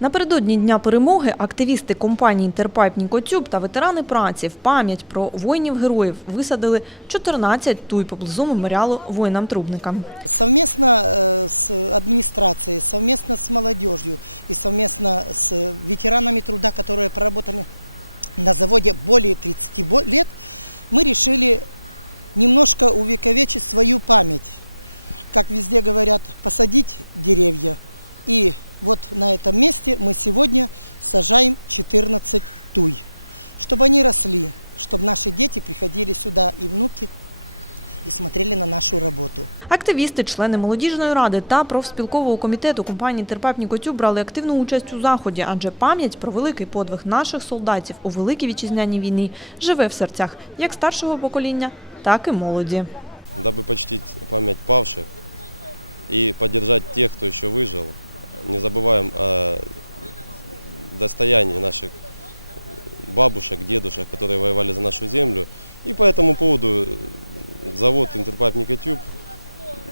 Напередодні Дня перемоги активісти компанії «Інтерпайп Нікотюб» та ветерани праці в пам'ять про воїнів-героїв висадили 14 туй поблизу меморіалу воїнам-трубникам. Совместно э, с администрацией, совместно с молодежью и совместно с ветеранами труда, которые проработали на заводе более 30 бо- лет, мы решили немножко увековечить свою память. Как везде говорят, посадить деревья. И вот на этом месте мы сегодня сажаем 14 туй, чтобы они росли, чтобы наши дети приходили сюда и внуки и смотрели на нашу работу. Активісти, члени молодіжної ради та профспілкового комітету компанії «Інтерпайп Нікотюб» брали активну участь у заході, адже пам'ять про великий подвиг наших солдатів у Великій Вітчизняній війні живе в серцях як старшого покоління, так і молоді. дабы почтить память павших и поддержать тех, кто еще выжил. Не забываем о достоянии наших бабушек, дедушек, которые воевали за нашу землю. И по этому поводу завод Интерпайп Никотюб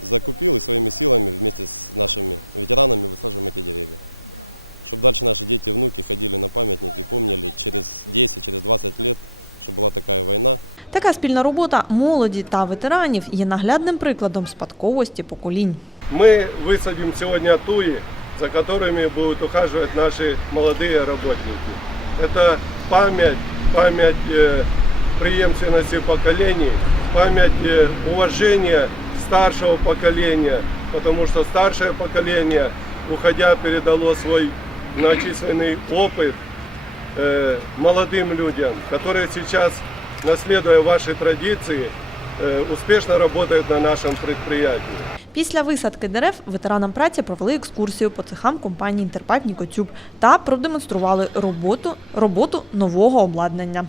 закупил и своими силами вместе с нашими ветеранами высаживаем эти деревья. Чтобы дальше наши дети и внуки ходили на памятники, помнили через 10, через 20 лет, что была такая война, Така спільна робота молоді та ветеранів є наглядним прикладом спадковості поколінь. Мы высадим сегодня туи, За которыми будут ухаживать наши молодые работники. Это память, память э, преемственности поколений, память э, уважения старшего поколения, потому что старшее поколение, уходя, передало свой многочисленный опыт э, молодым людям, которые сейчас, наследуя ваши традиции, э, працюють на нашому предприятии. Після висадки дерев ветеранам праці провели екскурсію по цехам компанії «Інтерпайп Нікотюб» та продемонстрували роботу, роботу нового обладнання.